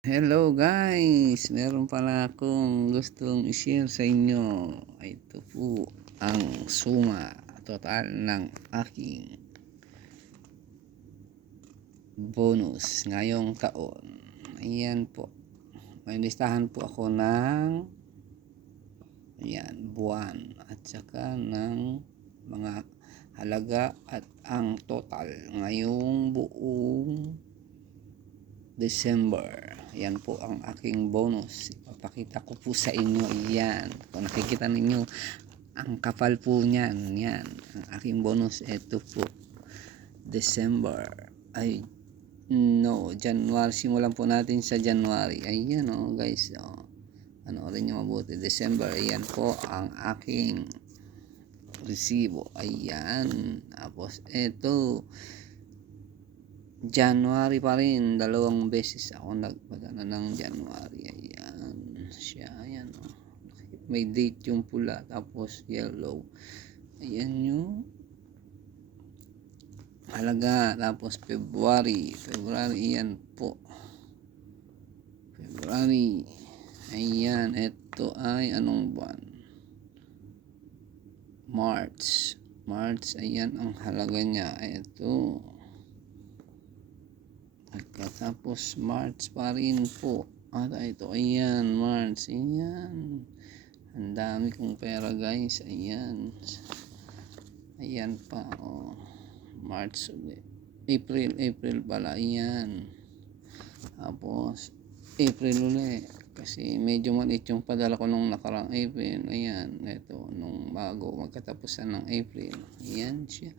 Hello guys! Meron pala akong gustong i-share sa inyo. Ito po ang suma total ng aking bonus ngayong taon. Ayan po. May listahan po ako ng buwan at saka ng mga halaga at ang total ngayong buong December. Yan po ang aking bonus. Ipapakita ko po sa inyo. Yan. Kung nakikita ninyo, ang kapal po niyan. Yan. Ang aking bonus. Ito po. December. Ay, no. January. Simulan po natin sa January. Ayan o guys. O. Panoorin nyo mabuti. December. Ayan po ang aking resibo. Ayan. Tapos, ito. January pa rin, dalawang beses ako nagpadala ng January. Ayan siya, ayan oh. May date yung pula, tapos yellow. Ayan yung halaga. Tapos February, ayan po. February, ayan, ito ay anong buwan? March, ayan ang halaga niya. Ito. Tapos March pa rin po. At ito, ayan, March. Ayan. Ang dami kong pera guys. Ayan. Ayan pa. Oh. March ulit. April pala. Ayan. Tapos April ulit. Kasi medyo maliit yung padala ko nung nakarang April. Ayan. Ito. Nung bago magkatapusan ng April. Ayan siya.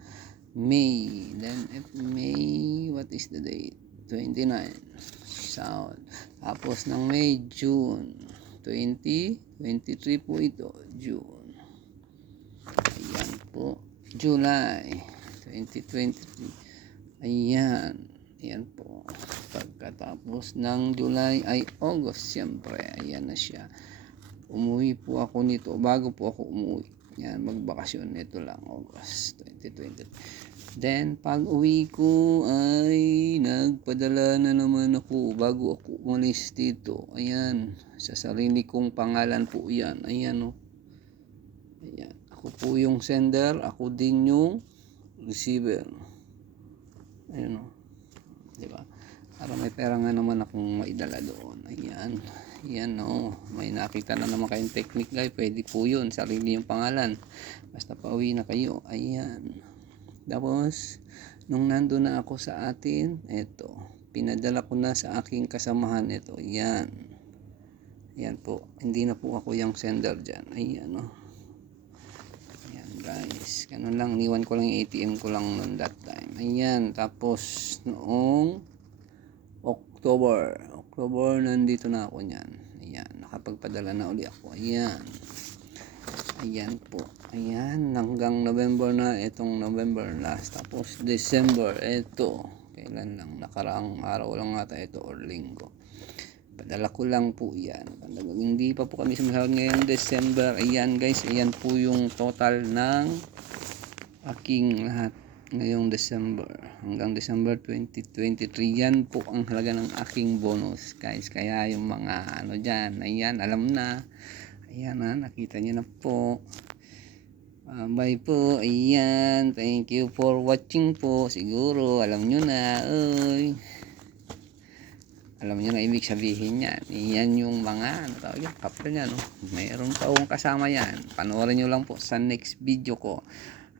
May. Then May. What is the date? 29 South. Tapos ng May, June 2023 po ito. June. Ayan po. July 2023. Ayan. Ayan po. Pagkatapos ng July ay August. Siyempre. Ayan na siya. Umuwi po ako nito. Bago po ako umuwi. Yan. Magbakasyon. Ito lang. August 2023. Then, pag uwi ko ay nagpadala na naman ako bago ako umalis dito. Ayan, sa sarili kong pangalan po yan. Ayan o. Ayan, ako po yung sender, ako din yung receiver. Ayan o. Diba? Para may pera nga naman akong maidala doon. Ayan. Ayan o. May nakita na naman kayong technique guys. Pwede po yun. Sarili yung pangalan. Basta pauwi na kayo. Ayan. Tapos, nung nandun na ako sa atin, eto, pinadala ko na sa aking kasamahan ito. Yan. Yan po. Hindi na po ako yung sender dyan. Ayan, no. Ayan, guys. Ganun lang. Niwan ko lang yung ATM ko lang noon that time. Ayan. Tapos, noong October, nandito na ako niyan. Ayan. Nakapagpadala na uli ako. Ayan. Ayan po. Ayan. Hanggang November na. Itong November last. Tapos December. Ito. Kailan lang. Nakaraang araw lang ata ito or linggo. Padala ko lang po yan. Hindi pa po kami sumasahod ngayong December. Ayan guys. Ayan po yung total ng aking lahat ngayong December. Hanggang December 2023. Yan po ang halaga ng aking bonus guys. Kaya yung mga ano dyan. Ayan. Alam na. Ayan na, nakita nyo na po. Bye po. Ayan, thank you for watching po. Siguro, alam nyo na. Oy. Alam nyo na ibig sabihin yan. Yan yung mga, ano tawag yun, kapal niya, no? Mayroon pa akong kasama yan. Panoorin nyo lang po sa next video ko.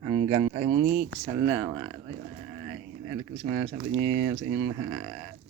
Hanggang tayo muli. Salamat. Bye bye. Merry Christmas. Sabi niyo sa inyong lahat.